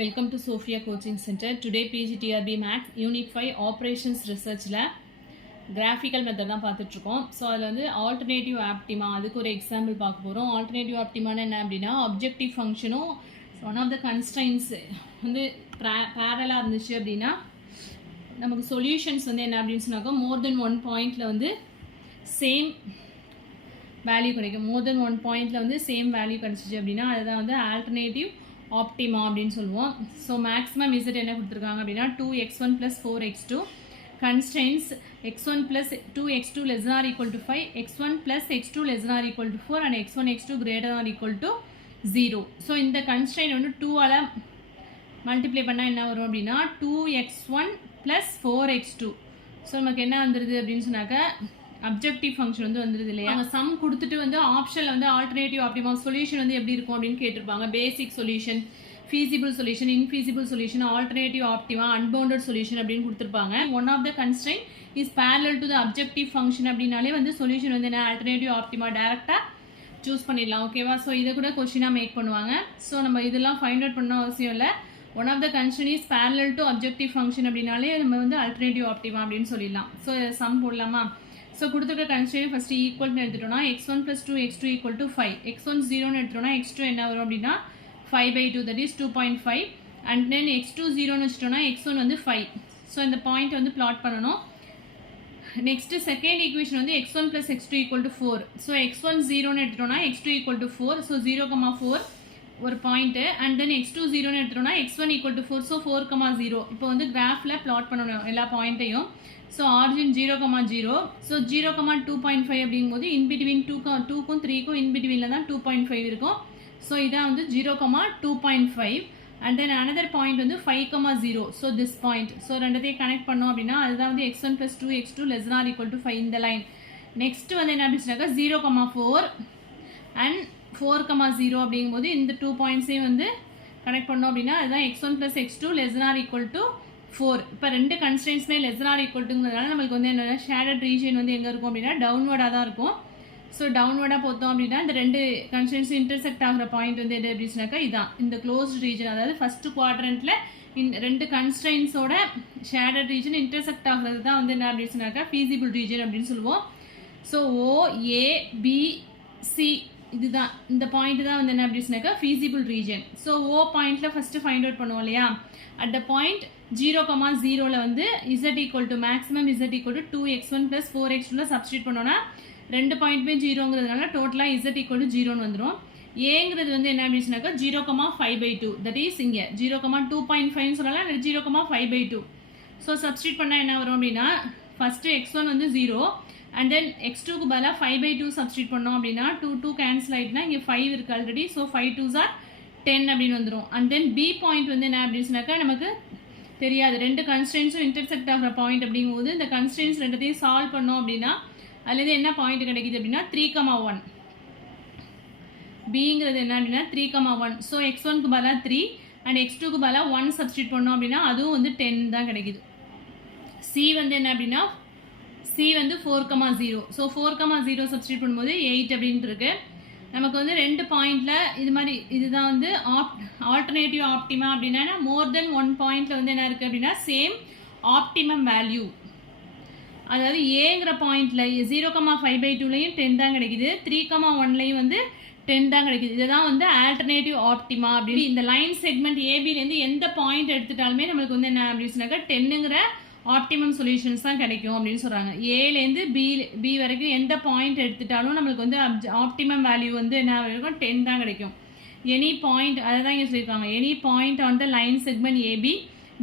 Welcome to Sophia Coaching Center. Today PGTRB Max Unit 5 Operations Researchல graphical method தான் பார்த்துட்டு இருக்கோம். So அதில் வந்து ஆல்டர்னேட்டிவ் ஆப்டிமா அதுக்கு ஒரு எக்ஸாம்பிள் பார்க்க போகிறோம். ஆல்டர்னேட்டிவ் ஆப்டிமானா என்ன அப்படின்னா ஆப்ஜெக்டிவ் ஃபங்க்ஷனும் ஒன் ஆஃப் த கன்ஸ்ட்ரைன்ஸ் வந்து பேரலாக இருந்துச்சு அப்படின்னா நமக்கு சொல்யூஷன்ஸ் வந்து என்ன அப்படின்னு சொன்னாக்கா மோர் தென் ஒன் பாயிண்டில் வந்து சேம் வேல்யூ கிடைக்கும். மோர் தென் ஒன் பாயிண்டில் வந்து சேம் வேல்யூ கிடச்சிச்சு அப்படின்னா அதுதான் வந்து ஆல்டர்னேட்டிவ் ஆப்டிமா அப்படின்னு சொல்லுவோம். ஸோ மேக்ஸிமம் இசட் என்ன கொடுத்துருக்காங்க அப்படின்னா 2x1 + 4x2 constraints x1 + 2x2 less than or equal to 5, x1 + x2 less than or equal to 4 and x1 x2 greater than or equal to 0. So இந்த constraint வந்து 2ஆல் multiply பண்ணால் என்ன வரும் அப்படின்னா 2x1 + 4x2. So நமக்கு என்ன வந்துடுது அப்படின்னு சொன்னாக்க அப்ஜெக்டிவ் ஃபங்க்ஷன் வந்து வந்துடுது இல்லையா. அங்கே சம் கொடுத்துட்டு வந்து ஆப்ஷனில் வந்து ஆல்டர்னேட்டிவ் ஆப்டிமா சொல்யூஷன் வந்து எப்படி இருக்கும் அப்படின்னு கேட்டிருப்பாங்க. பேசிக் solution, feasible solution, infeasible solution, alternative optima, unbounded solution அப்படின்னு கொடுத்துருப்பாங்க. One of the constraint is parallel to the objective function அப்படின்னாலே வந்து சொல்யூஷன் வந்து என்ன alternative optima டேரெக்டாக சூஸ் பண்ணிடலாம். ஓகேவா. ஸோ இதை கூட கொஸ்டினாக மேக் பண்ணுவாங்க. ஸோ நம்ம இதெல்லாம் ஃபைண்ட் அவுட் பண்ண அவசியம் இல்லை. One of the constraint is parallel to objective function அப்படின்னாலே நம்ம வந்து alternative optima அப்படின்னு சொல்லிடலாம். ஸோ சம் போடலாமா. ஸோ கொடுத்துருக்க கன்ஸ்ட்ரைன்ட் ஃபஸ்ட்டு ஈக்குவல்னு எடுத்துட்டோம்னா x1 + 2x2 = 5. x1 0ன்னு எடுத்துட்டோம்னா x2 என்ன வரும் அப்படின்னா 5/2, that is 2.5. and then x2 0ன்னு வச்சுட்டோம்னா x1 வந்து 5. ஸோ இந்த பாயிண்ட் வந்து பிளாட் பண்ணணும். நெக்ஸ்ட் செகண்ட் ஈக்குவேஷன் வந்து x1 + x2 = 4. ஸோ x1 0ன்னு எடுத்துட்டோம்னா x2 = 4. ஸோ 0,4 ஒரு பாயிண்ட்டு. அண்ட் தென் x2 0ன்னு எடுத்துட்டோம்னா x1 = 4. ஸோ 4,0. இப்போ வந்து கிராஃபில் பிளாட் பண்ணணும் எல்லா பாயிண்ட்டையும். So origin 0,0. ஸோ 0,2.5 அப்படிங்கும்போது இன்பிட்வீன் 2க்கும் 3க்கும் இன்பிட்வீனில் தான் 2.5 இருக்கும். ஸோ இதான் வந்து 0,2.5. அண்ட் தென் அனதர் பாயிண்ட் வந்து 5,0. So this point. ஸோ ரெண்டத்தையும் கனெக்ட் பண்ணோம் அப்படின்னா அதுதான் வந்து x1 + 2x2 less than or equal to 5 இந்த லைன். நெக்ஸ்ட் வந்து என்ன அப்படின்னாக்கா 0,4 அண்ட் 4,0 அப்படிங்கும்போது இந்த 2 பாயிண்ட்ஸையும் வந்து கனெக்ட் பண்ணோம் அப்படின்னா அதுதான் x1 + x2 less than or equal to 4. இப்போ ரெண்டு கன்ஸ்ட்ரைன்ட்ஸ்மே less than or equal toங்கிறதுனால நம்மளுக்கு வந்து என்ன ஷேடட் ரீஜன் வந்து எங்கே இருக்கும் அப்படின்னா டவுன்வர்டாக தான் இருக்கும். ஸோ டவுன்வர்டாக பார்த்தோம் அப்படின்னா இந்த ரெண்டு கன்ஸ்ட்ரைன்ட்ஸும் இன்டர்செக்ட் ஆகிற பாயிண்ட் வந்து எது அப்படின்னாக்கா இதான் இந்த க்ளோஸ்ட் ரீஜன். அதாவது ஃபர்ஸ்ட் குவாட்ரண்ட்டில் ரெண்டு கன்ஸ்ட்ரைன்ட்ஸோட ஷேடட் ரீஜன் இன்டர்செக்ட் ஆகிறது தான் வந்து என்ன அப்படின்னாக்கா ஃபீசிபிள் ரீஜன் அப்படின்னு சொல்லுவோம். ஸோ OABC இதுதான் இந்த பாயிண்ட் தான் வந்து என்ன அப்படின்னாக்கா ஃபீசிபிள் ரீஜன். ஸோ O பாயிண்ட்டில் ஃபஸ்ட்டு ஃபைண்ட் அவுட் பண்ணுவோம் இல்லையா. அட் த பாயிண்ட் 0,0ல வந்து z = maximum z = 2x1 + 4x2 substitute பண்ணோன்னா ரெண்டு பாயிண்ட்மே 0ங்கிறதுனால டோட்டலாக z = 0ன்னு வந்துடும். ஏங்கிறது வந்து என்ன அப்படின்னாக்கா 0,5/2, தட் இஸ் இங்கே 0,2.5 சொல்லலாம், 0,5/2. ஸோ சப்ஸ்டியூட் பண்ணால் என்ன வரும் அப்படின்னா ஃபஸ்ட்டு x1 வந்து 0 அண்ட் தென் x2க்கு பதிலாக 5/2 சப்ஸ்டியூட் பண்ணோம் அப்படின்னா 2 கேன்சல் ஆகிட்டுனா இங்கே 5 இருக்குது ஆல்ரெடி. ஸோ 5 2s are 10 அப்படின்னு வந்துடும். அண்ட் தென் B பாயிண்ட் வந்து என்ன அப்படின்னாக்கா நமக்கு தெரியாது. ரெண்டு கன்ஸ்ட்ரைன்ஸும் இன்டர்செக்ட் ஆகிற பாயிண்ட் அப்படிங்கும்போது இந்த கன்ஸ்ட்ரைன்ஸ் ரெண்டத்தையும் சால்வ் பண்ணோம் அப்படின்னா அதுலேருந்து என்ன பாயிண்ட் கிடைக்குது அப்படின்னா 3,1. பிங்கிறது என்ன அப்படின்னா 3,1. ஸோ x1க்கு பதிலாக 3 அண்ட் x2க்கு பதிலாக 1 சப்ஸ்டியூட் பண்ணோம் அப்படின்னா அதுவும் வந்து 10 தான் கிடைக்குது. சி வந்து என்ன அப்படின்னா சி வந்து 4,0. ஸோ 4,0 சப்ஸ்டியூட் பண்ணும்போது 8 அப்படின்ட்டு இருக்கு. நமக்கு வந்து ரெண்டு பாயிண்டில் இது மாதிரி இதுதான் வந்து ஆல்டர்னேட்டிவ் ஆப்டிமா அப்படின்னா மோர் தென் ஒன் பாயிண்டில் வந்து என்ன இருக்குது அப்படின்னா சேம் ஆப்டிமம் வேல்யூ. அதாவது ஏங்கிற பாயிண்டில் 0,5/2லையும் 10 தான் கிடைக்குது, 3,1லையும் வந்து 10 தான் கிடைக்குது. இதுதான் வந்து ஆல்டர்னேட்டிவ் ஆப்டிமா அப்படின்னு. இந்த லைன் செக்மெண்ட் ஏபிலேருந்து எந்த பாயிண்ட் எடுத்துட்டாலுமே நம்மளுக்கு வந்து என்ன அப்படின்னாக்கா 10ங்கிற ஆப்டிமம் சொல்யூஷன்ஸ் தான் கிடைக்கும் அப்படின்னு சொல்கிறாங்க. ஏலேருந்து பி வரைக்கும் எந்த பாயிண்ட் எடுத்துட்டாலும் நம்மளுக்கு வந்து ஆப்டிமம் வேல்யூ வந்து என்ன இருக்கும் 10 தான் கிடைக்கும். எனி பாயிண்ட் அதை தான் இங்கே சொல்லியிருக்காங்க. Any point on the line segment AB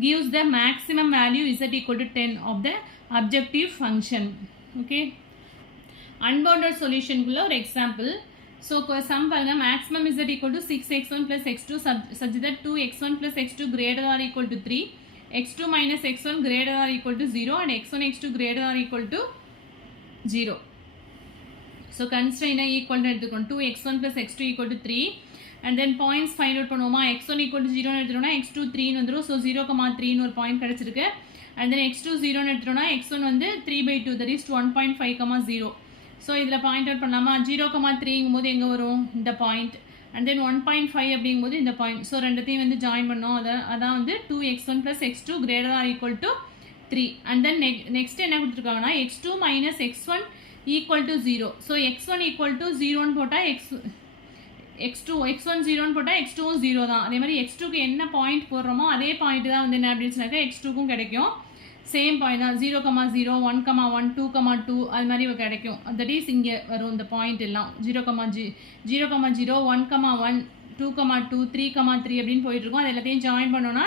gives the maximum value z = 10 of the objective function. Okay. Unbounded solutionக்குள்ள ஒரு எக்ஸாம்பிள். ஸோ சம் பாருங்க. Maximum z = 6x1 + x2 such that 2x1 + x2 greater than or equal to 3, x2 - x1 greater than or equal to 0 and x1 x2 greater than or equal to 0. So கன்ஸ்ட்ரைனை ஈக்குவல்னு எடுத்துக்கணும். 2x1 + x2 = 3 and then points find out பண்ணுவோமா. x1 = 0ன்னு எடுத்துட்டோம்னா x2 3ன்னு வந்துடும். So 0,3ன்னு ஒரு point கிடச்சிருக்கு. And then x2 0ன்னு எடுத்துட்டோம்னா x1 வந்து 3/2, that is 1.5,0. So இதில் point out பண்ணலாமா. 0,3ங்கும் போது எங்கே வரும் இந்த பாயிண்ட். அண்ட் தென் 1.5 அப்படிங்கும்போது இந்த பாயிண்ட். ஸோ ரெண்டுத்தையும் வந்து ஜாயின் பண்ணோம். அதான் வந்து 2x1 + x2 ≥ 3. And then next என்ன கொடுத்துருக்காங்கன்னா x2 - x1 = 0. ஸோ x1 = 0ன்னு போட்டால் x1 0ன்னு போட்டால் x2வும் 0 தான். அதே மாதிரி x2க்கு என்ன பாயிண்ட் போடுறோமோ அதே பாயிண்ட் தான் வந்து என்ன அப்படின்னு சொன்னாக்கா x2க்கும் கிடைக்கும். சேம் பாயிண்ட் தான் 0,0 1,1 2,2 அது மாதிரி கிடைக்கும். தட் இஸ் இங்கே வரும் இந்த பாயிண்ட் எல்லாம் 0,0 1,1 2,2 3,3 அப்படின்னு போயிட்டு இருக்கும். அது எல்லாத்தையும் ஜாயின் பண்ணோம்னா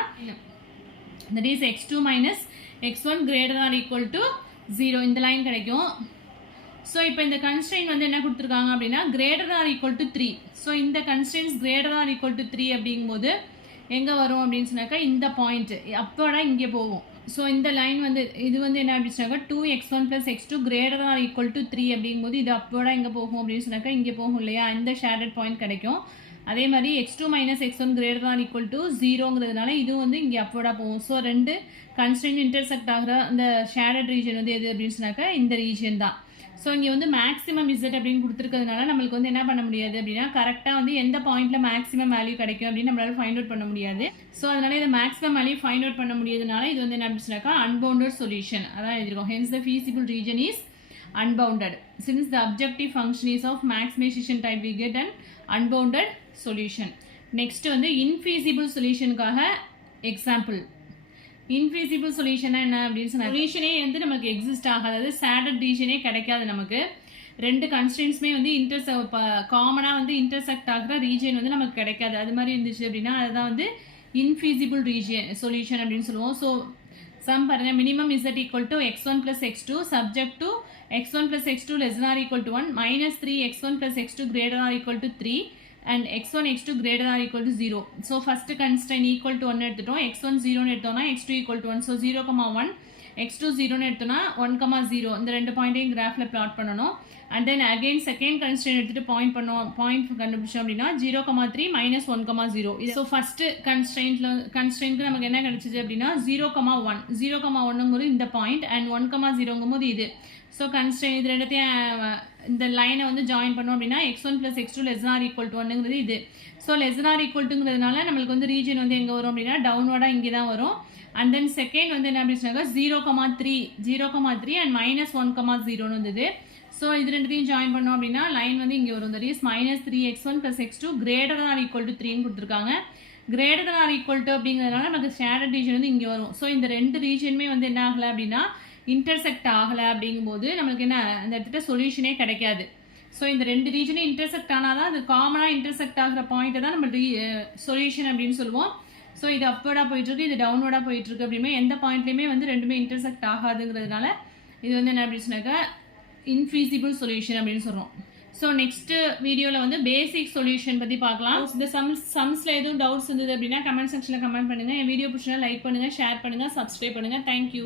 தட் இஸ் x2 - x1 ≥ 0 இந்த லைன் கிடைக்கும். ஸோ இப்போ இந்த கன்ஸ்ட்ரெயின் வந்து என்ன கொடுத்துருக்காங்க அப்படின்னா ≥ 3. ஸோ இந்த கன்ஸ்ட்ரெயின்ஸ் ≥ 3 அப்படிங்கும்போது எங்கே வரும் அப்படின்னு சொன்னாக்கா இந்த பாயிண்ட் அப்போட இங்கே போகும். ஸோ இந்த லைன் வந்து இது வந்து என்ன அப்படின்னு சொன்னாக்கா 2x1 + x2 ≥ 3 அப்படிங்கும்போது இது அப்போட எங்கே போகும் அப்படின்னு சொன்னாக்கா இங்கே போகும் இல்லையா, இந்த ஷேடட் பாயிண்ட் கிடைக்கும். அதே மாதிரி x2 - x1 ≥ 0ங்கிறதுனால இதுவும் வந்து இங்கே அப்போட போகும். ஸோ ரெண்டு கன்ஸ்ட்ரெயின் இன்டர்செக்ட் ஆகிற அந்த ஷேடட் ரீஜன் வந்து எது அப்படின்னு சொன்னாக்கா இந்த ரீஜன் தான். ஸோ இங்கே வந்து மேக்ஸிமம் இசட் அப்படின்னு கொடுத்துருக்கிறதுனால நம்மளுக்கு வந்து என்ன பண்ண முடியாது அப்படின்னா கரெக்டாக வந்து எந்த பாயிண்ட்டில் மேக்ஸிமம் வேல்யூ கிடைக்கும் அப்படின்னு நம்மளால் ஃபைண்ட் அவுட் பண்ண முடியாது. ஸோ அதனால இதை மேக்ஸிமம் வேல்யூ ஃபைண்ட் அவுட் பண்ண முடியாதனால இது வந்து என்ன அப்படின்னாக்கா அன்பவுண்டட் சொல்யூஷன் அதான் எழுதிருக்கோம். Hence the feasible region is unbounded. Since the objective function is of maximization type, we get an unbounded solution. Next வந்து infeasible solutionக்காக எக்ஸாம்பிள். இன்ஃபீசிபிள் சொல்யூஷனா என்ன அப்படின்னு சொன்னால் சொல்யூஷனே வந்து நமக்கு எக்ஸிஸ்ட் ஆகாது, அதாவது சேடட் ரீஜனே கிடைக்காது நமக்கு. ரெண்டு கன்ஸ்டன்ட்ஸுமே வந்து காமனாக வந்து இன்டர்செக்ட் ஆகிற ரீஜன் வந்து நமக்கு கிடைக்காது. அது மாதிரி இருந்துச்சு அப்படின்னா அதுதான் வந்து இன்ஃபீசிபிள் சொல்யூஷன் அப்படின்னு சொல்லுவோம். ஸோ சம் பாருங்க, minimum Z equal to x1 + x2 subject to x1 + x2 <= 1 -3x1 + x2 ≥ 3 and x1 x2 ≥ 0. so first constraint equal to 1 எடுத்துட்டோம். x1 0 ன்னு எடுத்தோம்னா x2 = 1. so 0,1 x2 0 ன்னு எடுத்தோம்னா 1,0 இந்த ரெண்டு பாயிண்ட்டையும் கிராஃப்ல பிளாட் பண்ணணும். and then again second constraint எடுத்துட்டு பாயிண்ட் கண்டுபிடிச்சோம் அப்படின்னா 0,3 - 1,0. so first constraintக்கு நமக்கு என்ன கிடைச்சது அப்படின்னா 0,1 0,1ங்கிறது இந்த பாயிண்ட் and 1,0ங்கும்போது இது. ஸோ கன்ஸ்ட்ரெயின் இது ரெண்டுத்தையும் இந்த லைனை வந்து ஜாயின் பண்ணோம் அப்படின்னா x1 + x2 <= 1ங்கிறது இது. ஸோ =ங்கிறதுனால நம்மளுக்கு வந்து ரீஜன் வந்து எங்கே வரும் அப்படின்னா டவுன்வர்டாக இங்கே தான் வரும். அண்ட் தென் செகண்ட் வந்து என்ன அப்படின்னாக்கா 0,3 and -1,0ன்னு வந்தது. ஸோ இது ரெண்டுத்தையும் ஜாயின் பண்ணோம் அப்படின்னா லைன் வந்து இங்கே வரும். தட் இஸ் -3x1 + x2 ≥ 3ன்னு கொடுத்துருக்காங்க. ≥ அப்படிங்கிறதுனால நமக்கு ஷேடட் ரீஜன் வந்து இங்கே வரும். ஸோ இந்த ரெண்டு ரீஜனுமே வந்து என்ன ஆகலை அப்படின்னா இன்டர்செக்ட் ஆகலை அப்படிங்கும்போது நம்மளுக்கு என்ன அந்த இடத்துல சொல்யூஷனே கிடைக்காது. ஸோ இந்த ரெண்டு ரீஜனும் இன்டர்செக்ட் ஆனால் தான் அது காமனாக இன்டர்செக்ட் ஆகிற பாயிண்ட்டை தான் நம்ம சொல்யூஷன் அப்படின்னு சொல்லுவோம். ஸோ இது அப்வர்டாக போயிட்டுருக்கு, இது டவுன்வர்டாக போயிட்டுருக்கு அப்படிமே எந்த பாயிண்ட்லையுமே வந்து ரெண்டுமே இன்டர்செக்ட் ஆகாதுங்கிறதுனால இது வந்து என்ன அப்படின்னு சொன்னாக்கா இன்ஃபீசிபிள் சொல்யூஷன் அப்படின்னு சொல்கிறோம். ஸோ நெக்ஸ்ட் வீடியோவில் வந்து பேசிக் சொல்யூஷன் பற்றி பார்க்கலாம். இந்த சம்ஸில் எதுவும் டவுட்ஸ் இருந்தது அப்படின்னா கமெண்ட் செக்ஷனில் கமெண்ட் பண்ணுங்கள். என் வீடியோ பிடிச்சா லைக் பண்ணுங்கள், ஷேர் பண்ணுங்கள், சப்ஸ்கிரைப் பண்ணுங்கள். தேங்க்யூ.